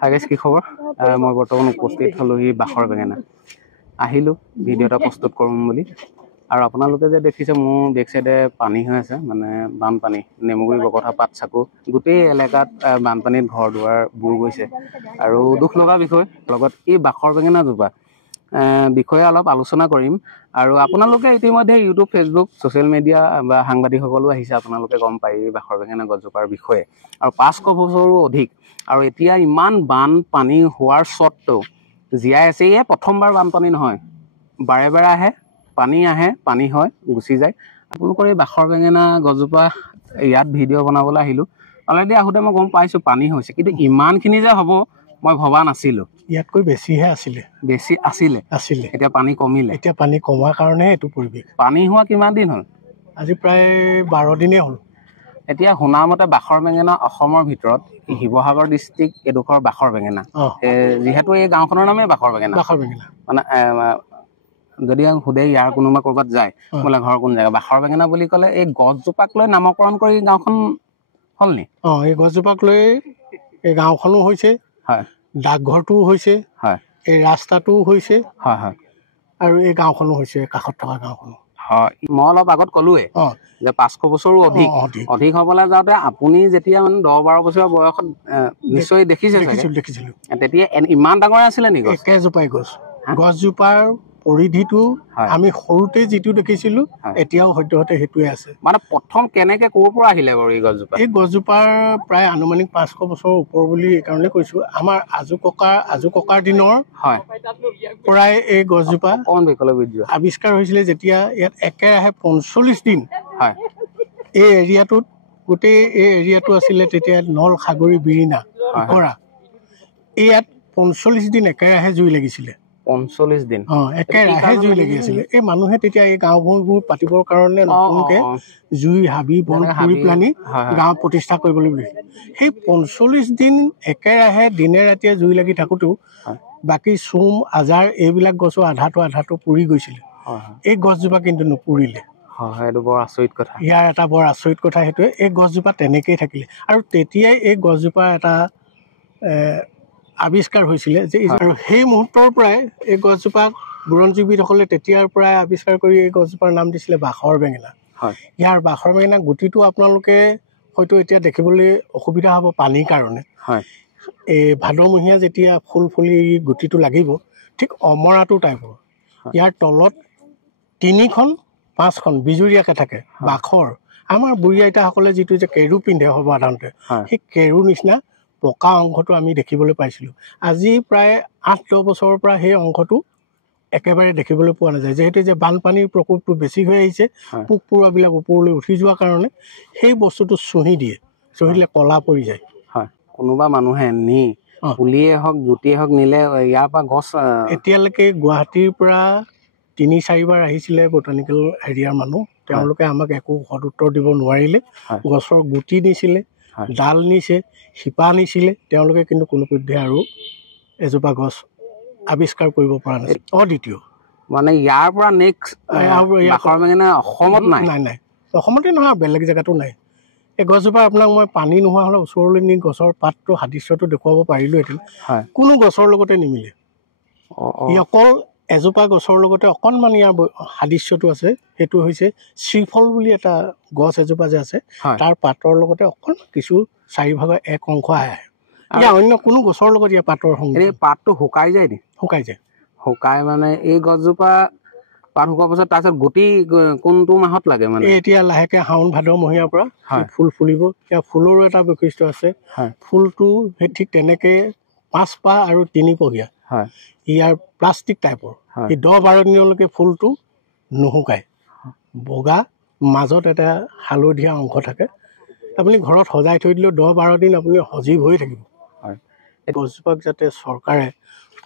Hi guys, কি খবৰ? মই বৰ্তমান উপস্থিত হ'লোহি বাখৰ বেঙেনা। আহিলোঁ ভিডিঅ' এটা প্ৰস্তুত কৰিম বুলি। আৰু আপোনালোকে যে দেখিছে মোৰ বেক চাইডে পানী হৈ আছে, মানে বানপানী, নেমুগুৰি বকঠা পাত চাকু গোটেই এলেকাত বানপানীত ঘৰ দুৱাৰ বুৰ গৈছে। আৰু দুখ লগা বিষয়, লগত এই বাখৰ বেঙেনাজোপা বিষয়ে অলপ আলোচনা কৰিম। আৰু আপোনালোকে ইতিমধ্যে ইউটিউব, ফেচবুক, ছ'চিয়েল মিডিয়া বা সাংবাদিকসকলো আহিছে, আপোনালোকে গম পায় এই বাখৰ বেঙেনা গছজোপাৰ বিষয়ে। আৰু 500 বছৰো অধিক, আৰু এতিয়া ইমান বানপানী হোৱাৰ স্বত্বেও জীয়াই আছে। এয়া প্ৰথমবাৰ বানপানী নহয়, বাৰে বাৰে আহে, পানী হয়, গুচি যায়। আপোনালোকৰ এই বাখৰ বেঙেনা গছজোপা ইয়াত ভিডিঅ' বনাবলৈ আহিলোঁ। অলৰেডি আহোঁতে মই গম পাইছোঁ পানী হৈছে, কিন্তু ইমানখিনি যে হ'ব মই ভবা নাছিলোঁ। ইয়াতকৈ বেছিহে আছিলে। এতিয়া পানী কমিলে। এতিয়া পানী কমাৰ কাৰণে এইটো পৰিৱেশ। পানী হোৱা কিমান দিন হ'ল? আজি প্ৰায় 12 দিনেই হ'ল। এতিয়া শুনামতে বাখৰ বেঙেনা অসমৰ ভিতৰত শিৱসাগৰ ডিষ্ট্ৰিক্ট এডোখৰ বাখৰ বেঙেনা। যিহেতু এই গাঁওখনৰ নামেই বাখৰ বেঙেনা। মানে যদি সোধে ইয়াৰ কোনোবা ক'ৰবাত যায়, বোলে ঘৰ কোন জেগা, বাখৰ বেঙেনা বুলি ক'লে এই গছজোপাক লৈ নামকৰণ কৰি গাঁওখন হ'ল নি? এই গছজোপাক লৈ এই গাঁওখনো হৈছে, হয়, ডাকঘৰটোও হৈছে, হয়, এই ৰাস্তাটোও হৈছে, হয় হয়, আৰু এই গাঁওখনো হৈছে, কাষত থকা গাঁওখনো। হয়, মই অলপ আগত ক'লোৱে যে 500 বছৰো অধিক হ'বলৈ যাওঁতে আপুনি যেতিয়া মানে 10-12 বছৰ বয়সত নিশ্চয় দেখিছিলোঁ, তেতিয়া ইমান ডাঙৰ আছিলে নেকি? একেজোপাই গছজোপাৰ পৰিধিটো আমি সৰুতে যিটো দেখিছিলোঁ এতিয়াও সদ্যহতে সেইটোৱে আছে। মানে প্ৰথম কেনেকে ক'ৰ পৰা আহিলে বাৰু এই গছজোপা? এই গছজোপাৰ প্ৰায় আনুমানিক 500 বছৰৰ ওপৰ বুলি এইকাৰণে কৈছোঁ, আমাৰ আজু ককাৰ দিনৰ পৰাই এই গছজোপা আৱিষ্কাৰ হৈছিলে। যেতিয়া ইয়াত একেৰাহে 45 দিন এই এৰিয়াটোত, গোটেই এই এৰিয়াটো আছিলে তেতিয়া নল, সাগৰী, বিৰিণা, কৰা, ইয়াত 45 দিন একেৰাহে জুই লাগিছিলে। 45 দিন একেৰাহে জুই লাগি আছিলে। এই মানুহে তেতিয়া এই গাঁওবোৰ পাতিবৰ কাৰণে নতুনকে জুই হাবি বন পুৰি পেলানি গাঁও প্ৰতিষ্ঠা কৰিবলৈ বুলিছিলে। সেই 45 দিন একেৰাহে দিনে ৰাতিয়ে জুই লাগি থাকোঁতেও বাকী চোম, আজাৰ এইবিলাক গছো আধাটো পুৰি গৈছিলে। এই গছজোপা কিন্তু নুপুৰিলে। এইটো বৰ আচৰিত কথা। ইয়াৰ এটা বৰ আচৰিত কথা সেইটোৱে, এই গছজোপা তেনেকেই থাকিলে। আৰু তেতিয়াই এই গছজোপা এটা আৱিষ্কাৰ হৈছিলে যে, আৰু সেই মুহূৰ্তৰ পৰাই এই গছজোপাক বুৰঞ্জীবিদসকলে তেতিয়াৰ পৰাই আৱিষ্কাৰ কৰি এই গছজোপাৰ নাম দিছিলে বাখৰ বেঙেনা। ইয়াৰ বাখৰ বেঙেনা গুটিটো আপোনালোকে হয়তো এতিয়া দেখিবলৈ অসুবিধা হ'ব পানীৰ কাৰণে। এই ভাদমহীয়া যেতিয়া ফুল ফুলি গুটিটো লাগিব, ঠিক অমৰাটো টাইপৰ। ইয়াৰ তলত 3-5খন বিজুৰীয়াকৈ থাকে বাখৰ। আমাৰ বুঢ়ী আইতাসকলে যিটো যে কেৰু পিন্ধে সৰ্বসাধাৰণতে, সেই কেৰু নিচিনা পকা অংশটো আমি দেখিবলৈ পাইছিলোঁ। আজি প্ৰায় 8-10 বছৰৰ পৰা সেই অংশটো একেবাৰে দেখিবলৈ পোৱা নাযায়। যিহেতু যে বানপানীৰ প্ৰকোপটো বেছি হৈ আহিছে, পোক পৰুৱাবিলাক ওপৰলৈ উঠি যোৱাৰ কাৰণে সেই বস্তুটো চুহি দিলে কলা পৰি যায়। কোনোবা মানুহে নি পুলিয়ে হওক গুটিয়ে হওক নিলে ইয়াৰ পৰা গছ এতিয়ালৈকে গুৱাহাটীৰ পৰা 3-4 বাৰ আহিছিলে বটানিকেল এৰিয়াৰ মানুহ, তেওঁলোকে আমাক একো সদুত্তৰ দিব নোৱাৰিলে। গছৰ গুটি নিছিলে, ডাল নিছে, শিপা নিছিলে, তেওঁলোকে কিন্তু কোনোপধ্যে আৰু এজোপা গছ আৱিষ্কাৰ কৰিব পৰা নাছিল। অদ্বিতীয় মানে ইয়াৰ পৰা নেক্সট বাখৰ বেঙেনা অসমত নাই। অসমতে নহয়, বেলেগ জেগাতো নাই। এই গছজোপা আপোনাক মই পানী নোহোৱা হ'লে ওচৰলৈ নি গছৰ পাতটো সাদৃশ্যটো দেখুৱাব পাৰিলোহেঁতেন, কোনো গছৰ লগতে নিমিলে। ই অকল এজোপা গছৰ লগতে অকণমান ইয়াৰ সাদৃশ্যটো আছে, সেইটো হৈছে শ্ৰীফল বুলি এটা গছ এজোপা যে আছে, তাৰ পাতৰ লগতে অকণমান কিছু 4 ভাগৰ 1 অংশ আহে। ইয়াৰ অন্য কোনো গছৰ লগত ইয়াৰ পাতৰ সংযোগ। পাতটো শুকাই যায় নি? শুকাই মানে এই গছজোপা পাত শুকোৱাৰ পাছত তাৰপিছত গুটি কোনটো মাহত লাগে? মানে এতিয়া লাহেকে শাওণ ভাদমহীয়াৰ পৰা ফুল ফুলিব। ইয়াৰ ফুলৰো এটা বৈশিষ্ট্য আছে, ফুলটো সেই ঠিক তেনেকে 5 পাহ আৰু 3 পহীয়া। ইয়াৰ প্লাষ্টিক টাইপৰ, এই 10-12 দিনলৈকে ফুলটো নুশুকায়, বগা, মাজত এটা হালধীয়া অংশ থাকে। আপুনি ঘৰত সজাই থৈ দিলেও 10-12 দিন আপুনি সজীৱ হৈ থাকিব। এই গছজোপাক যাতে চৰকাৰে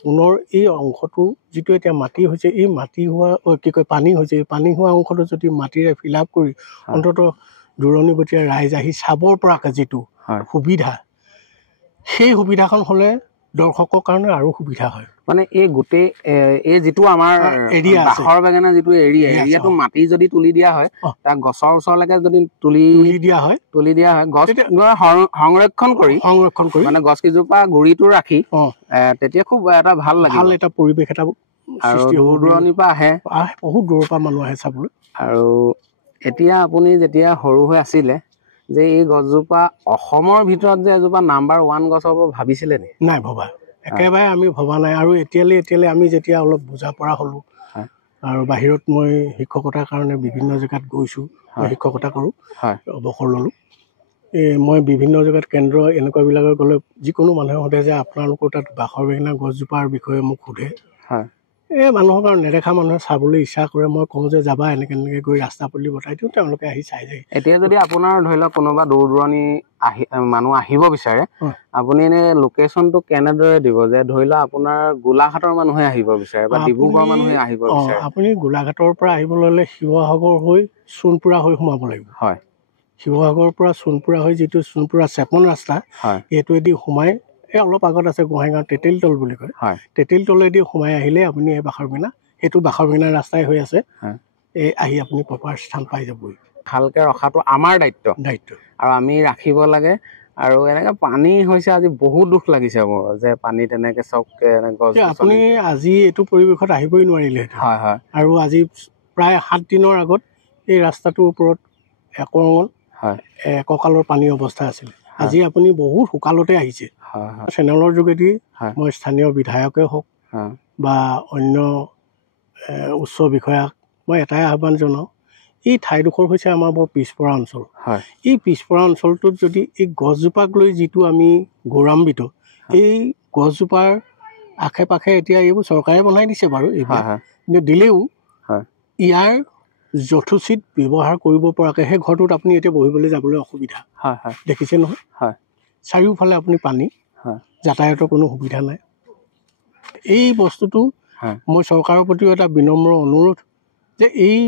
পুনৰ এই অংশটো যিটো এতিয়া মাটি হৈছে, এই মাটি হোৱা পানী হৈছে, এই পানী হোৱা অংশটো যদি মাটিৰে ফিল আপ কৰি অন্ততঃ দূৰণিবতীয়া ৰাইজ আহি চাবৰ পৰাকৈ যিটো সুবিধা, সেই সুবিধাখন হ'লে দৰ্শকৰ কাৰণে আৰু সুবিধা হয় মানে এই গোটেই এই যিটো আমাৰ বাখৰ বেঙেনা যিটো এৰিয়াটো মাটি যদি তুলি দিয়া হয় তাক গছৰ ওচৰলৈকে যদি তুলি দিয়া হয় গছ সংৰক্ষণ কৰি মানে গছ কেইজোপা গুৰিটো ৰাখি তেতিয়া খুব এটা ভাল এটা পৰিৱেশ এটা আৰু দূৰ দূৰণিৰ পৰা আহে বহুত দূৰৰ পৰা মানুহ আহে চাবলৈ। আৰু এতিয়া আপুনি যেতিয়া সৰু হৈ আছিলে যে এই গছজোপা অসমৰ ভিতৰত যে এজোপা নাম্বাৰ 1 গছ হ'ব ভাবিছিলে নি? নাই ভবা, একেবাৰে আমি ভবা নাই। আৰু এতিয়ালৈ আমি যেতিয়া অলপ বুজা পৰা হ'লোঁ আৰু বাহিৰত মই শিক্ষকতাৰ কাৰণে বিভিন্ন জেগাত গৈছোঁ, মই শিক্ষকতা কৰোঁ, অৱসৰ ল'লোঁ। মই বিভিন্ন জেগাত কেন্দ্ৰ এনেকুৱাবিলাকত গ'লে যিকোনো মানুহে সোধে যে আপোনালোকৰ তাত বাখৰ বেঙেনা গছজোপাৰ বিষয়ে মোক সোধে। মানুহৰ কাৰণে নেদেখা মানুহে চাবলৈ ইচ্ছা কৰে, মই কওঁ যে যাবা এনেকৈ গৈ ৰাস্তা পদূলি বতাই দিওঁ, তেওঁলোকে আহি চাই যায়। এতিয়া যদি আপোনাৰ ধৰি লওক কোনোবা দূৰ দূৰণি মানুহ আহিব বিচাৰে আপুনি এনে লোকেশ্যনটো কেনেদৰে দিব যে ধৰি লওক আপোনাৰ গোলাঘাটৰ মানুহে আহিব বিচাৰে বা ডিব্ৰুগড় মানুহে আহিব বিচাৰে? আপুনি গোলাঘাটৰ পৰা আহিবলৈ হ'লে শিৱসাগৰ হৈ সোণপুৰা হৈ সোমাব লাগিব। হয়, শিৱসাগৰৰ পৰা সোণপুৰা হৈ যিটো সোণপুৰা চেপন ৰাস্তা এইটোৱেদি সোমাই অলপ আগত আছে গোহাঁইগাঁও তেতেলীতল বুলি কয়, তেতেলীতলেদি সোমাই আহিলে আপুনি এই বাখৰ বেঙেনা, সেইটো বাখৰ বেঙেনা ৰাস্তাই হৈ আছে, এই আহি আপুনি প্ৰপাৰ স্থান পাই যাবই। ভালকে ৰখাটো আমাৰ দায়িত্ব আৰু আমি ৰাখিব লাগে। আৰু এনেকে পানী হৈছে আজি বহুত দুখ লাগিছে মোৰ যে পানী তেনেকে চবকে গছ আপুনি আজি এইটো পৰিৱেশত আহিবই নোৱাৰিলে। আৰু আজি প্ৰায় 7 দিনৰ আগত এই ৰাস্তাটোৰ ওপৰত এককালৰ পানী অৱস্থা আছিলে। আজি আপুনি বহুত সোকালতে আহিছে। চেনেলৰ যোগেদি মই স্থানীয় বিধায়কে হওক বা অন্য উচ্চ বিষয়াক মই এটাই আহ্বান জনাওঁ, এই ঠাইডোখৰ হৈছে আমাৰ বৰ পিছপৰা অঞ্চল। এই পিছপৰা অঞ্চলটোত যদি এই গছজোপাক লৈ যিটো আমি গৌৰৱান্বিত, এই গছজোপাৰ আশে পাশে এতিয়া এইবোৰ চৰকাৰে বনাই দিছে বাৰু, এইবিলাক কিন্তু দিলেও ইয়াৰ যথোচিত ব্যৱহাৰ কৰিব পৰাকৈ সেই ঘৰটোত আপুনি এতিয়া বহিবলৈ যাবলৈ অসুবিধা দেখিছে নহয়। চাৰিওফালে আপুনি পানী, যাতায়াতৰ কোনো সুবিধা নাই। এই বস্তুটো মই চৰকাৰৰ প্ৰতিও এটা বিনম্ৰ অনুৰোধ যে এই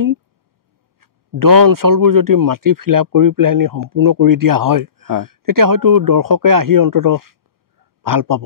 অঞ্চলবোৰ যদি মাটি ফিল আপ কৰি পেলাই সম্পূৰ্ণ কৰি দিয়া হয় তেতিয়া হয়তো দৰ্শকে আহি অন্ততঃ ভাল পাব।